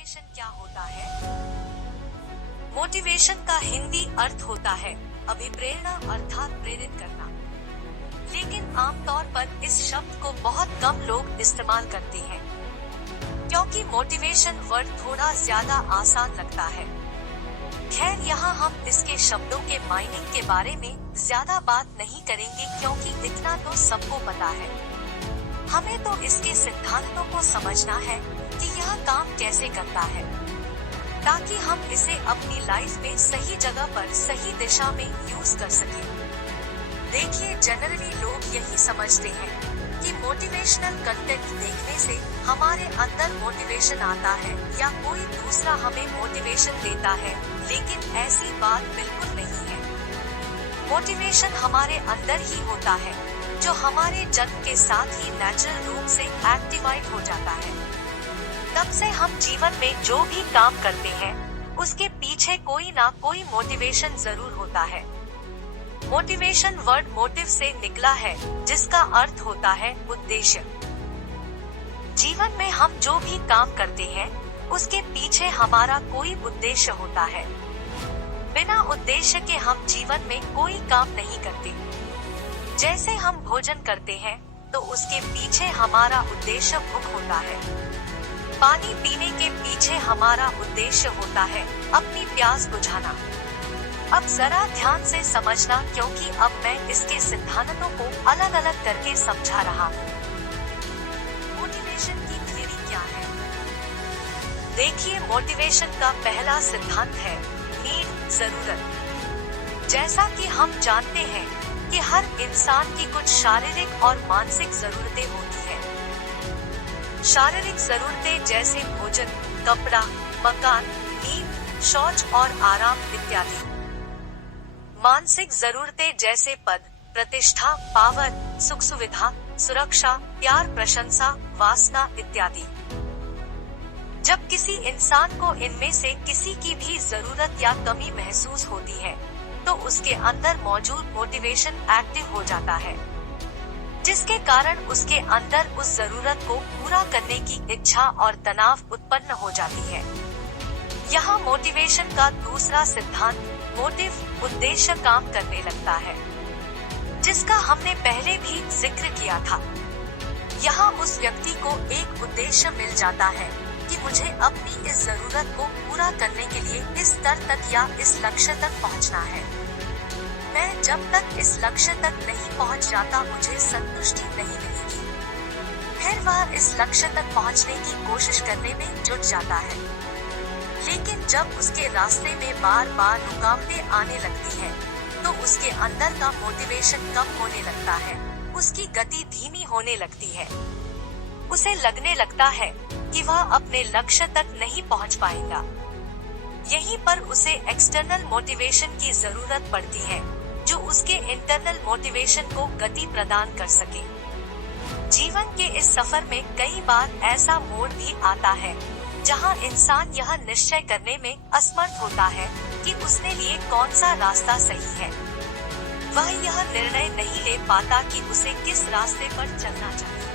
Motivation क्या होता है? मोटिवेशन का हिंदी अर्थ होता है अभिप्रेरणा अर्थात प्रेरित करना। लेकिन आमतौर पर इस शब्द को बहुत कम लोग इस्तेमाल करते हैं, क्योंकि मोटिवेशन वर्ड थोड़ा ज्यादा आसान लगता है। खैर, यहाँ हम इसके शब्दों के मायने के बारे में ज्यादा बात नहीं करेंगे, क्योंकि इतना तो सबको पता है। हमें तो इसके सिद्धांतों को समझना है कि यह काम कैसे करता है, ताकि हम इसे अपनी लाइफ में सही जगह पर सही दिशा में यूज कर सकें। देखिए, जनरली लोग यही समझते हैं कि मोटिवेशनल कंटेंट देखने से हमारे अंदर मोटिवेशन आता है या कोई दूसरा हमें मोटिवेशन देता है, लेकिन ऐसी बात बिल्कुल नहीं है। मोटिवेशन हमारे अंदर ही होता है, जो हमारे जन्म के साथ ही नेचुरल रूप से एक्टिवेट हो जाता है। तब से हम जीवन में जो भी काम करते हैं, उसके पीछे कोई ना कोई मोटिवेशन जरूर होता है। मोटिवेशन वर्ड मोटिव से निकला है, जिसका अर्थ होता है उद्देश्य। जीवन में हम जो भी काम करते हैं, उसके पीछे हमारा कोई उद्देश्य होता है। बिना उद्देश्य के हम जीवन में कोई काम नहीं करते। जैसे हम भोजन करते हैं, तो उसके पीछे हमारा उद्देश्य भूख होता है। पानी पीने के पीछे हमारा उद्देश्य होता है अपनी प्यास बुझाना। अब जरा ध्यान से समझना, क्योंकि अब मैं इसके सिद्धांतों को अलग अलग करके समझा रहा हूँ। मोटिवेशन की थ्योरी क्या है? देखिए, मोटिवेशन का पहला सिद्धांत है नीड, जरूरत। जैसा कि हम जानते हैं कि हर इंसान की कुछ शारीरिक और मानसिक जरूरतें होती हैं। शारीरिक जरूरतें जैसे भोजन, कपड़ा, मकान, नींद, शौच और आराम इत्यादि। मानसिक जरूरतें जैसे पद, प्रतिष्ठा, पावर, सुख सुविधा, सुरक्षा, प्यार, प्रशंसा, वासना इत्यादि। जब किसी इंसान को इनमें से किसी की भी जरूरत या कमी महसूस होती है, तो उसके अंदर मौजूद मोटिवेशन एक्टिव हो जाता है, जिसके कारण उसके अंदर उस जरूरत को पूरा करने की इच्छा और तनाव उत्पन्न हो जाती है। यहाँ मोटिवेशन का दूसरा सिद्धांत मोटिव, उद्देश्य काम करने लगता है, जिसका हमने पहले भी जिक्र किया था। यहाँ उस व्यक्ति को एक उद्देश्य मिल जाता है कि मुझे अपनी इस जरूरत को पूरा करने के लिए इस स्तर तक या इस लक्ष्य तक पहुँचना है। मैं जब तक इस लक्ष्य तक नहीं पहुँच जाता, मुझे संतुष्टि नहीं मिलेगी। फिर वह इस लक्ष्य तक पहुँचने की कोशिश करने में जुट जाता है। लेकिन जब उसके रास्ते में बार बार रुकावटें आने लगती है, तो उसके अंदर का मोटिवेशन कम होने लगता है, उसकी गति धीमी होने लगती है। उसे लगने लगता है कि वह अपने लक्ष्य तक नहीं पहुंच पाएगा। यहीं पर उसे एक्सटर्नल मोटिवेशन की जरूरत पड़ती है, जो उसके इंटरनल मोटिवेशन को गति प्रदान कर सके। जीवन के इस सफर में कई बार ऐसा मोड़ भी आता है, जहां इंसान यह निश्चय करने में असमर्थ होता है कि उसके लिए कौन सा रास्ता सही है। वह यह निर्णय नहीं ले पाता कि उसे किस रास्ते पर चलना चाहिए।